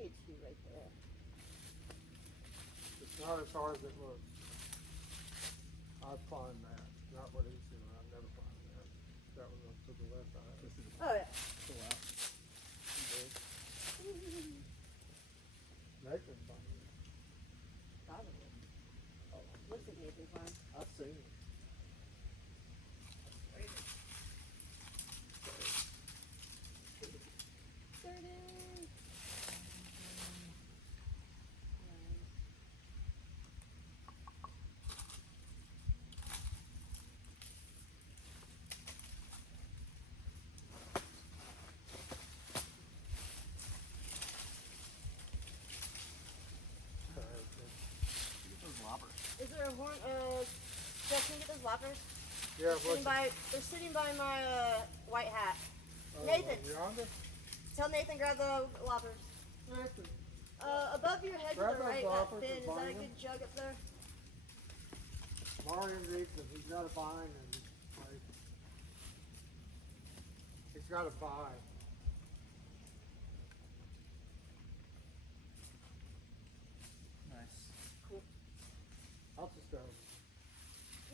need two right there. It's not as hard as it looks. I've climbed that. Not what he's doing. I've never climbed that. That was up to the left. This is Oh yeah. pull out. Nathan climbed it. Probably. Oh, looks like Nathan climbed. I've seen it. Get those loppers. Is there a horn? Jeff, can you get those loppers? Yeah, They're sitting by my white hat. oh, Nathan. Yonder? Tell Nathan grab the loppers. Nathan. Above your head to Grab the those right, loppers that bin. and Is that a bind them. good jug up there? Mario needs them. He's got a bind and like, he's got a bind. Nice. Cool. I'll just go.